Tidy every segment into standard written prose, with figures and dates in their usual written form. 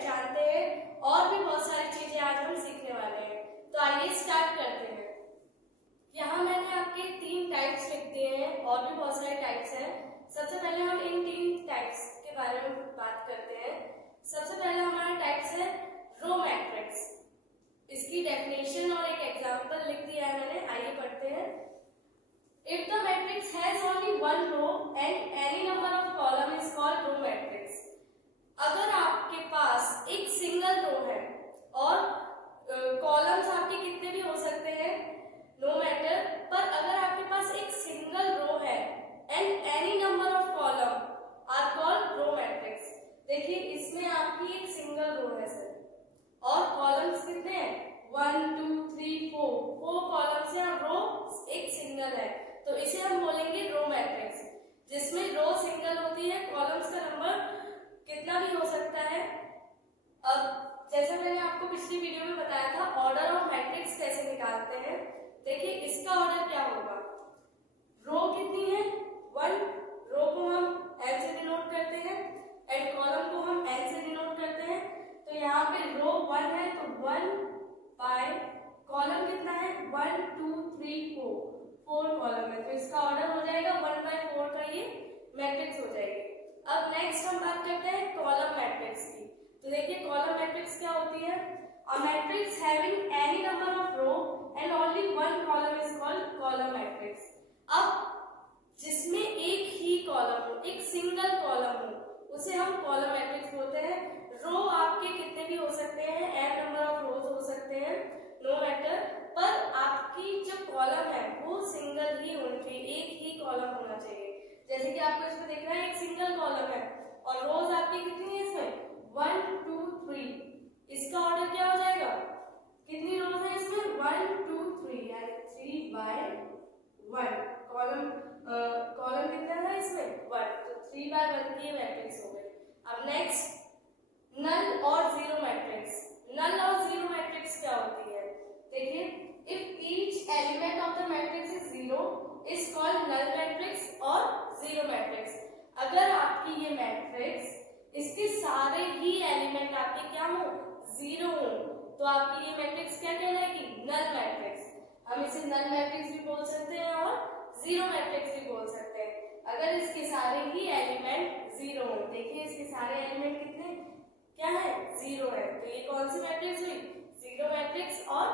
पहचानते हैं और भी बहुत सारी चीजें आज हम सीखने वाले हैं। तो आइए स्टार्ट करते हैं। यहाँ मैंने आपके 3 टाइप्स लिख दिए हैं और भी बहुत सारे टाइप्स हैं। सबसे पहले हम इन 3 टाइप्स के बारे में बात करते हैं। सबसे पहला हमारा टाइप्स है रो मैट्रिक्स। इसकी डेफिनेशन और एक एग्जांपल लिख दिया है मैंने, आइए पढ़ते हैं। If the matrix has only one row and any number of column is called row matrix. अगर आपके पास एक सिंगल रो है और कॉलम्स आपके कितने भी हो सकते हैं, नो मैटर, पर अगर आपके पास एक सिंगल रो है and any number of column are called row matrix. देखिए इसमें आपकी एक सिंगल रो है सर और कॉलम्स कितने हैं, 1 2 3 4 कॉलम्स हैं और रो एक सिंगल है, तो इसे हम बोलेंगे रो मैट्रिक्स। जिसमें रो सिंगल होती है, कॉलम्स का नंबर कितना भी हो सकता है। अब जैसे मैंने आपको पिछली वीडियो में बताया था ऑर्डर ऑफ मैट्रिक्स कैसे निकालते हैं। देखिए इसका ऑर्डर क्या होगा, रो कितनी है 1, रो को हम एल से डिनोट करते हैं एंड कॉलम को हम एन से डिनोट करते हैं। तो यहाँ पे रो 1 है तो 1 बाय कॉलम कितना है 1 2 3 4 कॉलम है, तो इसका ऑर्डर हो जाएगा 1/4 का ये मैट्रिक्स हो जाएगी। अब नेक्स्ट हम बात करते हैं कॉलम मैट्रिक्स की। तो देखिए कॉलम मैट्रिक्स क्या होती है, a matrix having any number of row and only one column is called column matrix. अब जिसमें एक ही कॉलम हो, एक सिंगल कॉलम हो, उसे हम कॉलम मैट्रिक्स बोलते हैं। रो आपके कितने भी हो सकते हैं, एन नंबर ऑफ रोज हो सकते हैं, नो मैटर, पर आपकी जो कॉलम है वो सिंगल ही होनी चाहिए, एक ही कॉलम होना चाहिए। जैसे कि आपको इसमें दिख रहा है एक सिंगल कॉलम है और रोज आपकी कितनी है इसमें 1 2 3, इसका ऑर्डर क्या हो जाएगा, कितनी रोज है इसमें 1 2 3 यानी 3/1 कॉलम, कॉलम कितना है इसमें 1, तो 3/1 की मैट्रिक्स हो गई। अब नेक्स्ट नल और जीरो मैट्रिक्स। नल और जीरो मैट्रिक्स क्या होती है, देखिए if each element of the matrix is 0 is called null matrix और जीरो मैट्रिक्स। अगर आपकी ये मैट्रिक्स इसके सारे ही एलिमेंट आपके क्या हो 0 हो तो आपकी ये मैट्रिक्स क्या कहलाएगी, नल मैट्रिक्स। हम इसे नल मैट्रिक्स भी बोल सकते हैं और जीरो मैट्रिक्स भी बोल सकते हैं। अगर इसके सारे ही एलिमेंट 0 हो, देखिए इसके सारे एलिमेंट कितने क्या है 0 है, तो ये कौन सी मैट्रिक्स हुई, जीरो मैट्रिक्स और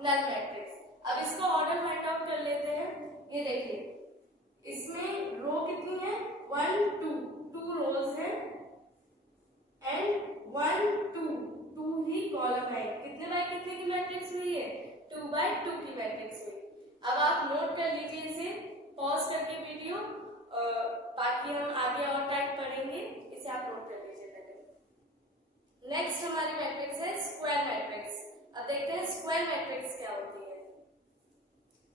नल मैट्रिक्स। अब इसका ऑर्डर फाइंड आउट कर लेते हैं। ये देखिए इसमें रो कितनी है 1 2 रोज है एंड 1 2 ही कॉलम है, कितने बाय कितने की मैट्रिक्स हुई है 2/2 की मैट्रिक्स हुई। अब आप नोट कर लीजिए इसे, पॉज करके वीडियो, बाकी हम आगे और टाइप पढ़ेंगे, इसे आप नोट कर लीजिए पहले। नेक्स्ट हमारी मैट्रिक्स है स्क्वायर मैट्रिक्स। अब देखते हैं स्क्वायर मैट्रिक्स क्या होती है।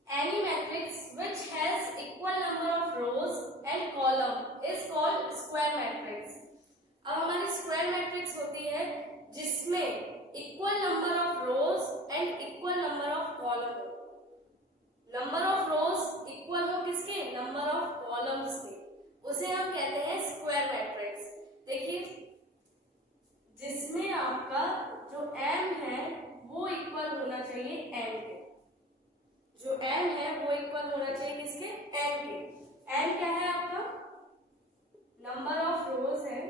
Any matrix which has equal number of rows and column is called square matrix. अब हमारी स्क्वायर मैट्रिक्स होती है जिसमें equal number of rose and equal number of column हो। नंबर ऑफ रोज इक्वल हो किसके, नंबर ऑफ कॉलम्स के, उसे हम कहते हैं स्क्वायर मैट्रिक्स। देखिए जिसमें आपका जो m है वो इक्वल होना चाहिए n के, जो n है वो इक्वल होना चाहिए किसके, n के। n क्या है आपका, नंबर ऑफ रोज है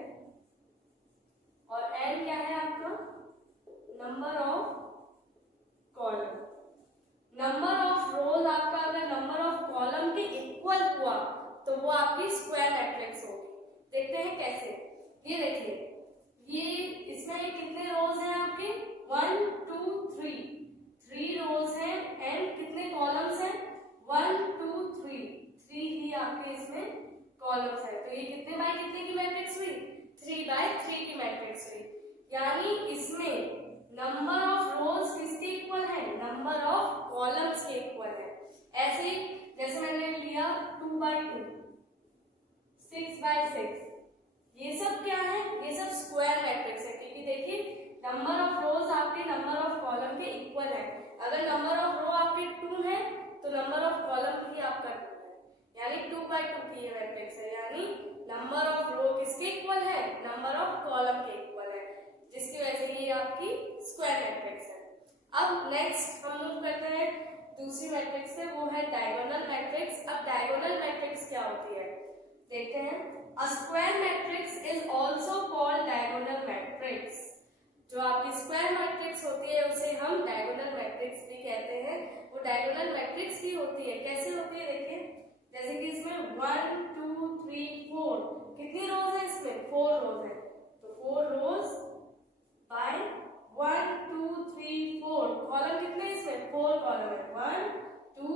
और n क्या है आपका, number of column. Number of रोज आपका अगर नंबर ऑफ कॉलम के इक्वल हुआ तो वो आपकी स्क्वायर मैट्रिक्स होगी। देखते हैं कैसे, ये देखिए ये इसमें कितने रोज हैं आपके 1 2 3 रोज हैं एंड कितने कॉलम्स हैं 1 2 3 ही आपके इसमें कॉलम्स हैं, तो ये कितने बाय कितने की मैट्रिक्स हुई 3/3 की मैट्रिक्स हुई। यानी इसमें नंबर ऑफ रोज किसके इक्वल है, नंबर ऑफ कॉलम्स के इक्वल है। ऐसे जैसे मैंने लिया 2/2 6/6, ये सब क्या है, ये सब स्क्वायर मैट्रिक्स है, क्योंकि देखिए नंबर ऑफ रोज आपके नंबर ऑफ कॉलम के इक्वल है। अगर नंबर ऑफ रो आपके 2 है तो नंबर ऑफ कॉलम भी आपका 2 है, यानी 2/2 की ये मैट्रिक्स है। यानी नंबर ऑफ रो किसके इक्वल है, नंबर ऑफ कॉलम के इक्वल है, जिसकी वजह नेक्स्ट हम मूव करते हैं दूसरी मैट्रिक्स से, वो है डायगोनल मैट्रिक्स। अब डायगोनल मैट्रिक्स क्या होती है देखते हैं। A square matrix is also called diagonal matrix. जो आपकी स्क्वायर मैट्रिक्स होती है उसे हम डायगोनल मैट्रिक्स भी कहते हैं। वो डायगोनल मैट्रिक्स ही होती है। कैसे होती है देखिए, जैसे कि इसमें 1 2 3 4 कितनी रोज है, इसमें 4 रोज है, तो 4 रोज बाय 1 2 3 4 कॉलम कितने इसमें 4 कॉलम है, 1 2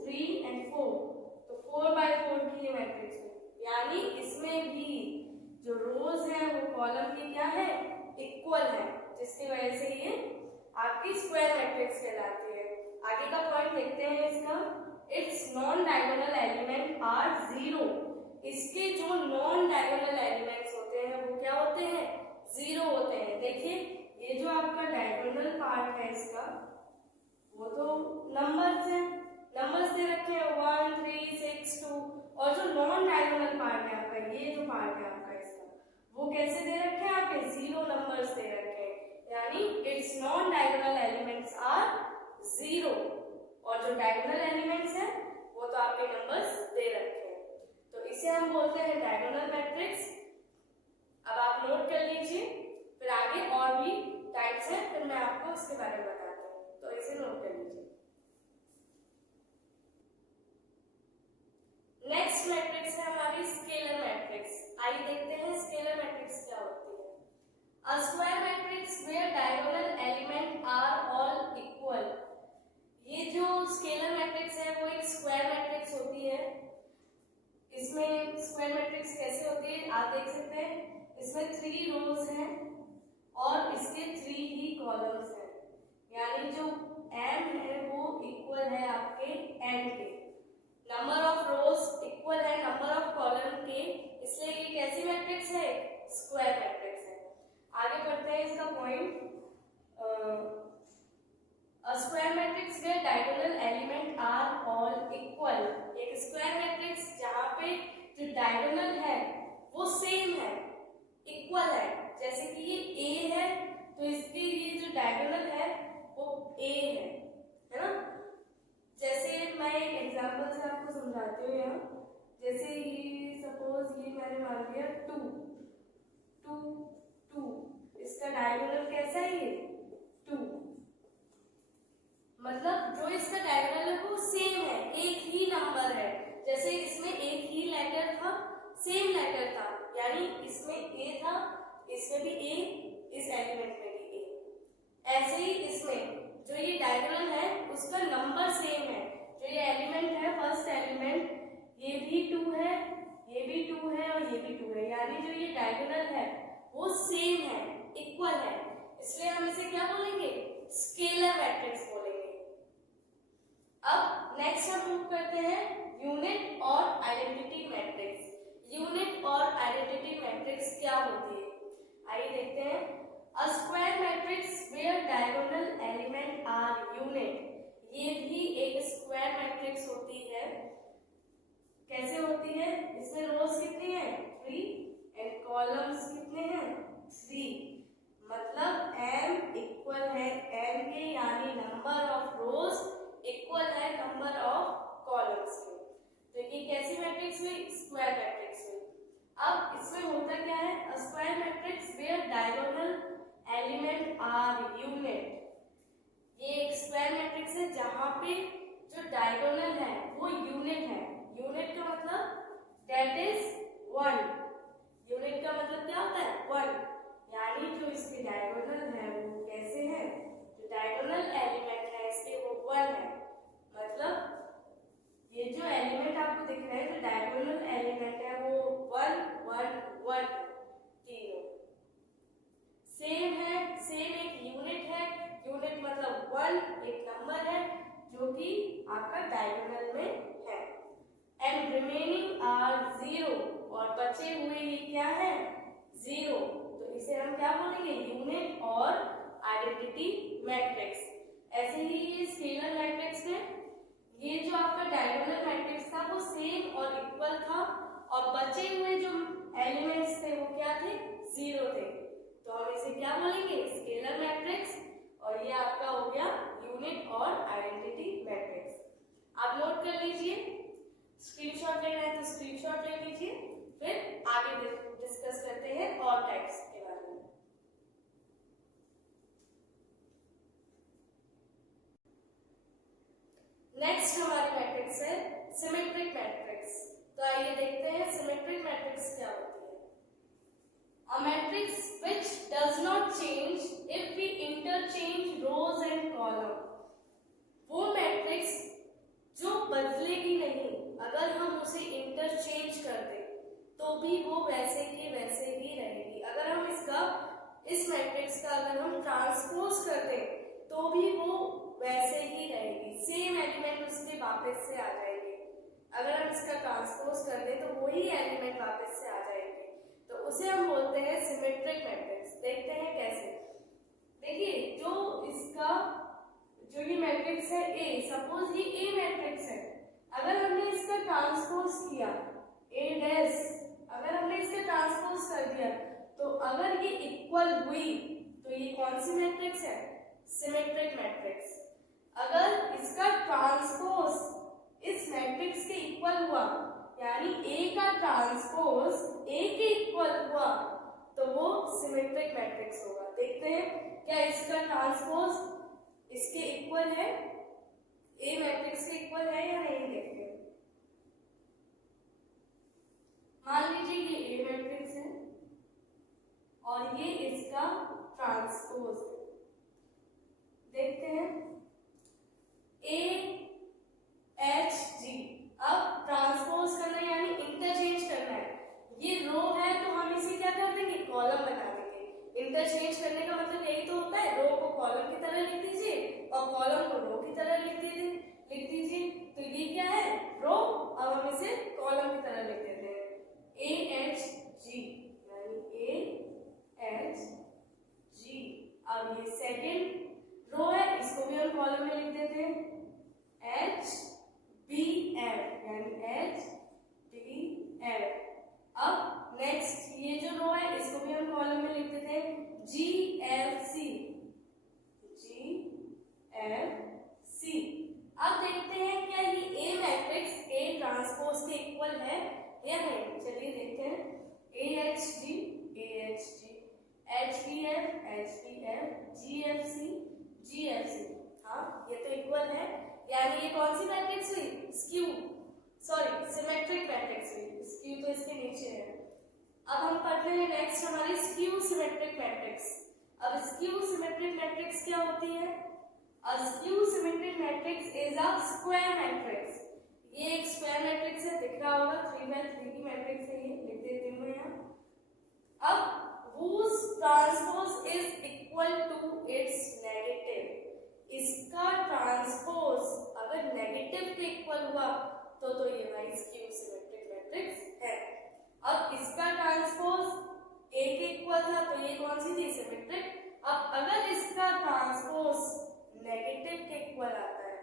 3 एंड 4, तो 4 बाय 4 की मैट्रिक्स है। यानी इसमें भी जो रोज है वो कॉलम की क्या है, इक्वल है, जिसकी वजह से ये आपकी स्क्वायर मैट्रिक्स कहलाती है। आगे का पॉइंट देखते हैं इसका। Its non diagonal element are 0। इसके जो नॉन डायगोनल एलिमेंट्स होते हैं वो क्या होते हैं, 0 होते हैं। देखिए ये जो आपका डायगोनल पार्ट है इसका, वो तो नंबर्स है, नंबर्स दे रखे हैं 1 3 6 2, और जो नॉन डायगोनल पार्ट है आपका, ये जो पार्ट है आपका इसका, वो कैसे दे रखे हैं आपके, 0 नंबर्स दे रखे हैं। यानी its non diagonal elements are 0, और जो डायगोनल एलिमेंट्स है वो तो आपके नंबर्स दे रखे हैं, तो इसे हम बोलते हैं डायगोनल मैट्रिक्स। अब आप नोट कर लीजिए, फिर आगे और भी टाइप्स है, फिर मैं आपको इसके बारे में बताती हूँ, तो इसे नोट कर लीजिए। नेक्स्ट मैट्रिक्स है हमारी स्केलर मैट्रिक्स। आइए देखते हैं स्केलर मैट्रिक्स क्या होती है। A square matrix where diagonal element are all equal. ये जो स्केलर मैट्रिक्स है वो एक स्क्वायर मैट्रिक्स होती है। इसमें स्क्वायर मैट्रिक्स कैसे होती है आप देख सकते हैं, इसमें 3 रोज हैं और इसके 3 ही कॉलम्स हैं, यानी जो m है वो इक्वल है आपके n के। नंबर ऑफ रोज इक्वल है नंबर ऑफ कॉलम के, इसलिए ये कैसी मैट्रिक्स है, स्क्वायर मैट्रिक्स है। आगे बढ़ते हैं इसका point. A square matrix where diagonal element are all equal. एक स्क्वायर मैट्रिक्स जहां पे जो डायगोनल है वो सेम है, इक्वल है। जैसे कि ये a है तो इसके ये जो डायगोनल है वो a है ना। जैसे मैं एक एग्जांपल से आपको समझाती हूँ यहाँ। जैसे ये सपोज ये मैंने मान लिया 2 2 2, इसका डायगोनल कैसा है ये 2, मतलब जो इसका डायगोनल है वो सेम है, एक ही नंबर है। जैसे इसमें एक ही लेटर था, सेम लेटर था, यानी इसमें a था, इसमें भी a, इस एलिमेंट में भी a। ऐसे ही इसमें जो ये डायगोनल है उसका नंबर सेम है। जो ये एलिमेंट है फर्स्ट एलिमेंट, ये भी 2 है, ये भी 2 है और ये भी 2 है, यानी जो ये डायगोनल है वो सेम है, इक्वल है, इसलिए हम इसे क्या बोलेंगे, स्केलर मैट्रिक्स बोलेंगे। अब नेक्स्ट हम मूव करते हैं यूनिट और आइडेंटिटी मैट्रिक्स। यूनिट और आइडेंटिटी मैट्रिक्स क्या होती है आइए देखते हैं। A square matrix where diagonal element are unit. ये भी एक स्क्वायर मैट्रिक्स होती है। कैसे होती है, इसमें रोज कितनी है 3 एंड कॉलम्स कितने हैं 3, मतलब m इक्वल है n के, यानी नंबर ऑफ रोज इक्वल है नंबर ऑफ कॉलम्स के। तो ये कैसी मैट्रिक्स हुई, स्क्वायर मैट्रिक्स हुई। अब इसमें होता क्या है, a square matrix where diagonal element are unit. ये एक स्क्वायर मैट्रिक्स है जहां पे जो डायगोनल है वो यूनिट है। यूनिट का मतलब दैट इज 1। यूनिट का मतलब क्या होता है 1, यानी जो इसके डायगोनल है वो कैसे है, जो डायगोनल एलिमेंट है इसके वो 1 है। मतलब ये जो एलिमेंट आपको दिख रहा है, जो डायगोनल एलिमेंट है वो 1 1 1 तीनों सेम है, सेम एक यूनिट है। यूनिट मतलब 1 एक नंबर है जो कि आपका डायगोनल में है। एंड रिमेनिंग आर 0, और बचे हुए ये क्या है 0, तो इसे हम क्या बोलेंगे, यूनिट और आइडेंटिटी मैट्रिक्स। ऐसे ही ये स्केलर मैट्रिक्स में ये जो आपका डायगोनल मैट्रिक्स था वो सेम और इक्वल था, और बचे हुए जो एलिमेंट्स थे वो क्या थे 0 थे, तो हम इसे क्या बोलेंगे, स्केलर मैट्रिक्स। और ये आपका हो गया unit interchange rows and column, वो मैट्रिक्स जो बदलेगी नहीं, अगर हम उसे इंटरचेंज कर दें तो भी वो वैसे की वैसे ही रहेगी। अगर हम इस मैट्रिक्स का अगर हम ट्रांसपोज कर दें तो भी वो वैसे ही रहेगी, सेम एलिमेंट उसके वापस से आ जाएंगे। अगर हम इसका ट्रांसपोज कर दें तो वही एलिमेंट वापस से आ जाएंगे, तो उसे हम बोलते हैं सिमेट्रिक मैट्रिक्स। देखते हैं कैसे। देखिए जो ये मैट्रिक्स है ए, सपोज ये ए मैट्रिक्स है, अगर हमने इसका ट्रांसपोज किया ए डैश, अगर हमने इसका ट्रांसपोज कर दिया तो अगर ये इक्वल हुई तो ये कौन सी मैट्रिक्स है? Symmetric matrix. अगर इसका ट्रांसपोज इस मैट्रिक्स के इक्वल हुआ, यानी ए का ट्रांसपोज ए के इक्वल हुआ, तो वो सिमेट्रिक मैट्रिक्स होगा। देखते हैं क्या इसका ट्रांसपोज इसके इक्वल है, ए मैट्रिक्स के इक्वल है या नहीं। देखते हैं, मान लीजिए ये ए मैट्रिक्स है और ये इसका ट्रांसपोज है। देखते हैं ए एच जी, अब ट्रांसपोज करना है यानी इंटरचेंज करना है। ये रो है तो हम इसे क्या कर देंगे? कॉलम बना देंगे। इंटरचेंज करने का मतलब यही तो होता है, रो को कॉलम की तरह लिख दीजिए और कॉलम को रो की तरह लिख दीजिए। तो ये क्या है? रो। अब हम इसे कॉलम की तरह लिख देते हैं ए एच जी, यानी ए एच जी। अब ये सेकेंड रो है, इसको भी हम कॉलम में लिख देते हैं एच बी एफ, यानी एच बी एफ। अब नेक्स्ट ये जो रो है इसको भी हम कॉलम में लिख देते हैं जी एफ सी, जी एफ सी। अब देखते हैं क्या ये ए मैट्रिक्स ए ट्रांसपोज के इक्वल है या नहीं। चलिए देखते हैं a h g, h b f, g f c. हाँ, ये तो इक्वल है, यानी ये कौन सी मैट्रिक्स हुई? सिमेट्रिक मैट्रिक्स हुई। स्क्यू तो इसके नीचे है। अब हम पढ़ते हैं नेक्स्ट हमारी स्क्यू सिमेट्रिक मैट्रिक्स। अब स्क्यू सिमेट्रिक मैट्रिक्स क्या होती है? A skew symmetric matrix is a square matrix। ये एक स्क्वायर मैट्रिक्स है, दिख रहा होगा 3x3 की मैट्रिक्स है, ये लिख देती हूँ यहाँ। अब whose transpose is equal to its negative, इसका ट्रांसपोज अगर नेगेटिव के इक्वल हुआ तो ये भाई स्क्यू सिमेट्रिक मैट्रिक्स है। अब इसका ट्रांसपोज ए के इक्वल था तो ये कौन सी थी? सिमेट्रिक। अब अगर इसका ट्रांसपोज नेगेटिव के इक्वल आता है,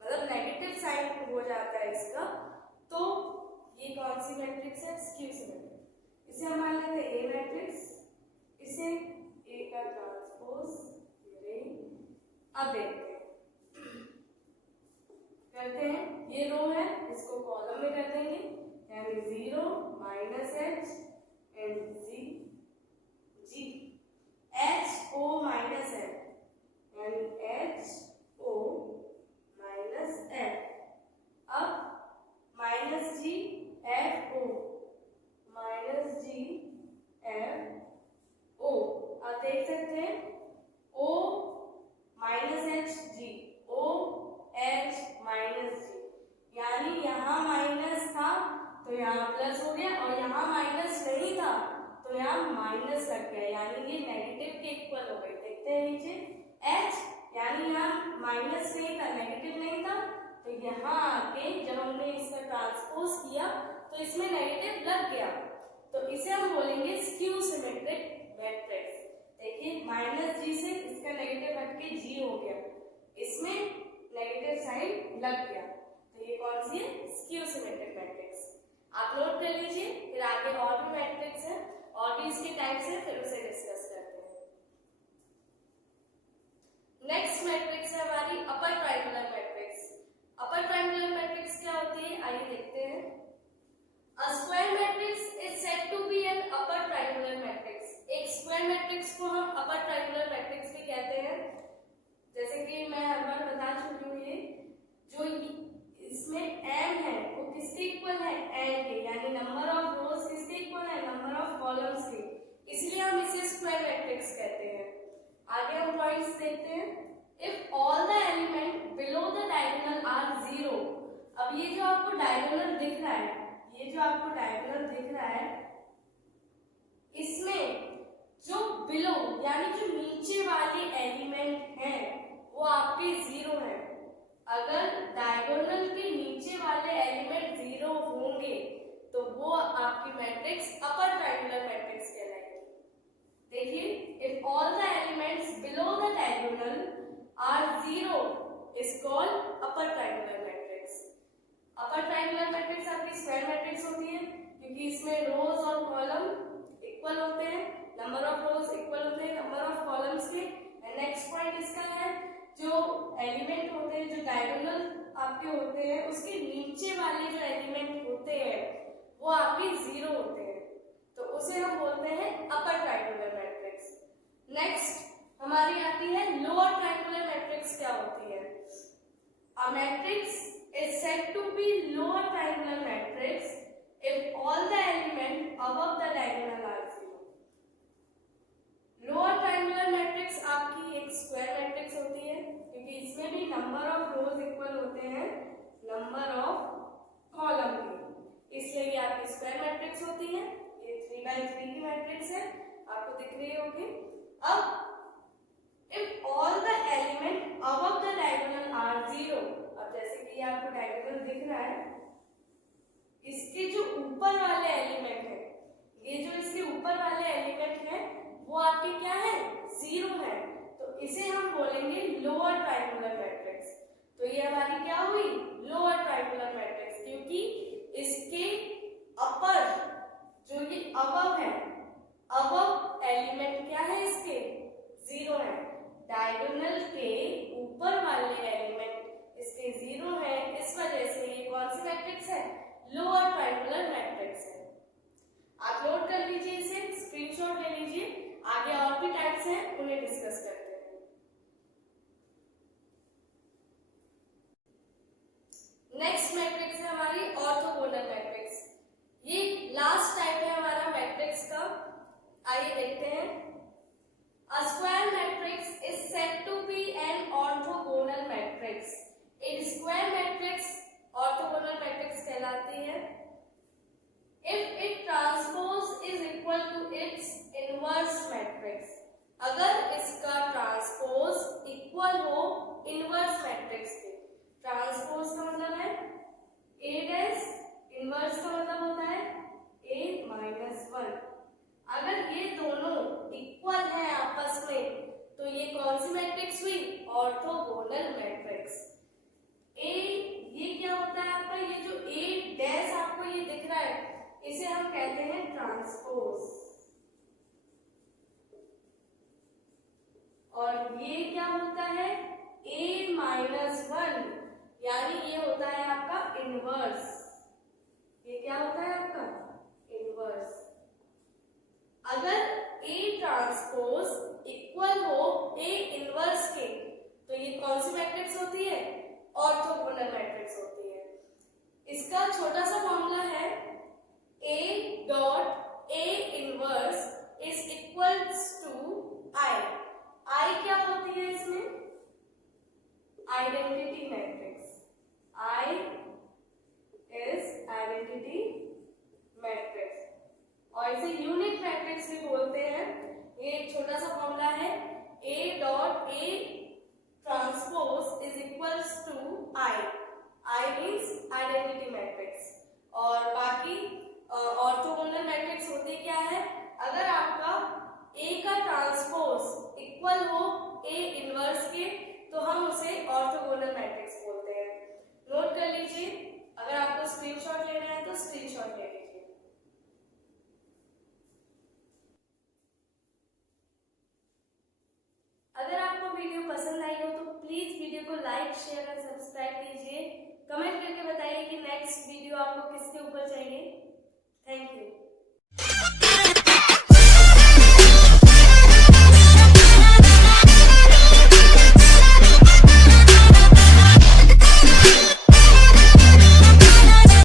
मतलब नेगेटिव साइन हो जाता है इसका, तो ये कौन सी मैट्रिक्स है? Skew symmetric. इसे हम मान लेते हैं ए मैट्रिक्स, इसे ए का ट्रांसपोज। अब देखते हैं, करते हैं ये रो है, इसको कॉलम में कर देंगे, यानी 0 minus H and G, H O minus F, यानी एच ओ माइनस एफ। अब minus G F O, minus G F O. अब देख सकते हैं O minus H G, O H minus G, यानी यहाँ माइनस था तो यहाँ प्लस हो गया, और यहाँ माइनस नहीं था तो यहाँ माइनस लग गया, यानी ये नेगेटिव के इक्वल हो गए। देखते हैं नीचे H, यानी यहाँ माइनस नहीं था, नेगेटिव नहीं था, तो यहाँ आके जब हमने इसका ट्रांसपोज किया तो इसमें नेगेटिव लग गया, तो इसे हम बोलेंगे स्क्यू सिमेट्रिक मैट्रिक्स। देखिए माइनस जी से इसका नेगेटिव हटके जी हो गया, इसमें नेगेटिव साइन लग गया, तो ये कौन सी है? Skew symmetric matrix. आप नोट कर लीजिए, फिर आगे और भी मैट्रिक्स है और भी इसके टाइप्स है, फिर उसे डिस्कस करते हैं। नेक्स्ट मैट्रिक्स है हमारी अपर triangular matrix. Upper triangular matrix क्या होती है, आइए देखते हैं। A square matrix is said to be an upper triangular matrix। एक स्क्वायर मैट्रिक्स को हम अपर ट्रायंगुलर मैट्रिक्स भी कहते हैं। जैसे कि मैं हर बार बता चुकी हूँ, ये जो इसमें m है वो किसके इक्वल है? n के, यानी नंबर ऑफ रोज किसके इक्वल है? नंबर ऑफ कॉलम्स के, इसलिए हम इसे स्क्वायर मैट्रिक्स कहते हैं। आगे हम पॉइंट्स देखते हैं। If all the element below the diagonal are zero, अब ये जो आपको डायगोनल दिख रहा है, ये जो आपको डायगोनल दिख रहा है, इसमें जो बिलो यानी जो नीचे वाले एलिमेंट हैं वो आपके जीरो है। अगर डायगोनल के नीचे वाले एलिमेंट जीरो होंगे तो वो आपकी मैट्रिक्स अपर ट्रायंगुलर मैट्रिक्स कहलाएगी। देखिए, if all the elements below the diagonal are zero is called upper triangular matrix. Upper triangular matrix आपकी स्क्वायर मैट्रिक्स होती है क्योंकि इसमें रोज और कॉलम इक्वल होते हैं, नंबर ऑफ रोज इक्वल होते हैं नंबर ऑफ कॉलम्स के। एंड नेक्स्ट पॉइंट इसका है, जो एलिमेंट होते हैं जो डायगोनल आपके होते हैं उसके नीचे वाले जो एलिमेंट होते हैं वो आपके जीरो होते हैं, तो उसे हम बोलते हैं अपर ट्रायंगुलर मैट्रिक्स। नेक्स्ट हमारी आती है लोअर ट्रायंगुलर मैट्रिक्स। क्या होती है? A matrix is said to be lower triangular matrix if all the element above the diagonal are zero। Lower triangular matrix आपकी एक स्क्वायर मैट्रिक्स होती है क्योंकि इसमें भी नंबर ऑफ रोज इक्वल होते हैं नंबर ऑफ कॉलम के, इसलिए ये आपकी स्क्वायर मैट्रिक्स होती है। ये 3x3 की मैट्रिक्स है, आपको दिख रही होगी। अब if all the element above the diagonal are zero, अब जैसे कि ये आपको डायगोनल दिख रहा है, इसके जो ऊपर वाले एलिमेंट है, ये जो इसके ऊपर वाले एलिमेंट है वो आपके क्या है? जीरो है, तो इसे हम बोलेंगे लोअर ट्रायंगुलर मैट्रिक्स। तो ये हमारी क्या हुई? लोअर ट्रायंगुलर मैट्रिक्स, क्योंकि इसके अपर जो ये अबव है, अबव एलिमेंट क्या है? इसके जीरो है। डायगोनल के ऊपर वाले एलिमेंट इसके जीरो है, इस वजह से ये कौन सी मैट्रिक्स है? लोअर ट्रायंगुलर मैट्रिक्स है। आप नोट कर लीजिए, इसे स्क्रीनशॉट ले लीजिए, आगे और भी टाइप्स हैं उन्हें डिस्कस करते हैं। नेक्स्ट मैट्रिक्स है हमारी ऑर्थोगोनल मैट्रिक्स। ये लास्ट टाइप है हमारा मैट्रिक्स का। आइए देखते हैं। A square matrix is said to be an orthogonal matrix। एक स्क्वायर मैट्रिक्स ऑर्थोगोनल मैट्रिक्स कहलाती है if it transpose is equal to its inverse matrix। अगर इसका ट्रांसपोज इक्वल हो इनवर्स मैट्रिक्स के। ट्रांसपोज का मतलब है a डैश, इनवर्स का मतलब होता है a-1। अगर ये दोनों इक्वल है आपस में तो ये कौन सी मैट्रिक्स हुई? Orthogonal matrix. ए ये क्या होता है आपका? ये जो ए डैश आपको ये दिख रहा है इसे हम कहते हैं ट्रांसपोज, और ये क्या होता है? a-1, यानी ये होता है आपका इनवर्स। ये क्या होता है आपका? इनवर्स। अगर A ट्रांसपोज इक्वल हो A इनवर्स के तो ये कौन सी मैट्रिक्स होती है? ऑर्थोगोनल मैट्रिक्स होती है। इसका छोटा सा फॉर्मूला है A dot A inverse is equals to I। I क्या होती है इसमें? Identity matrix. I is identity matrix, और इसे यूनिट मैट्रिक्स भी बोलते हैं। ये एक छोटा सा फॉर्मूला है A dot A transpose is equals to I। I means identity matrix. और बाकी ऑर्थोगोनल मैट्रिक्स होती क्या है? अगर आपका A का ट्रांसपोज इक्वल हो A इनवर्स के तो हम उसे ऑर्थोगोनल मैट्रिक्स बोलते हैं। नोट कर लीजिए, अगर आपको स्क्रीनशॉट लेना है तो स्क्रीनशॉट ले लीजिए। अगर आपको वीडियो पसंद आई हो तो प्लीज वीडियो को लाइक, शेयर और सब्सक्राइब कीजिए। कमेंट करके बताइए कि नेक्स्ट वीडियो आपको किसके ऊपर चाहिए। Thank you.